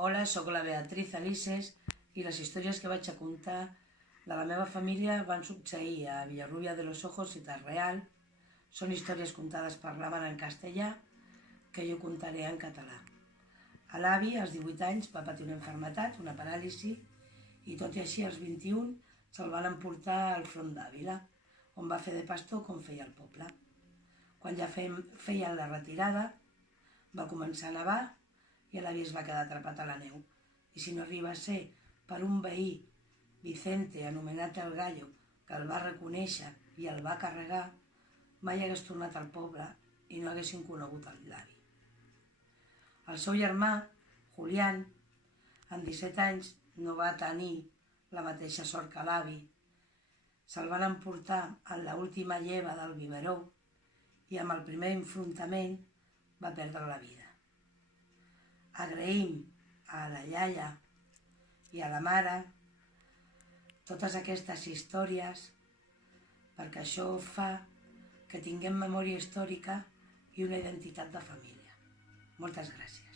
Hola, sóc la Beatriz Alices i les històries que vaig a contar de la meva família van succeir a Villarrubia de los Ojos, Ciutat Real. Són històries contades per la mare en castellà que jo contaré en català. A l'avi, als 18 anys, va patir una malaltia, una paràlisi, i tot i així, als 21, se'l van emportar al front d'Àvila, on va fer de pastor com feia el poble. Quan ja feien la retirada, va començar a nevar i l'avi es va quedar atrapat a la neu. I si no arriba a ser per un veí, Vicente, anomenat el Gallo, que el va reconèixer i el va carregar, mai hagués tornat al poble i no haguessin conegut l'avi. El seu germà, Julián, amb 17 anys, no va tenir la mateixa sort que l'avi. Se'l van emportar en l'última lleva del biberó i amb el primer enfrontament va perdre la vida. Agraïm a la iaia i a la mare totes aquestes històries perquè això fa que tinguem memòria històrica i una identitat de família. Moltes gràcies.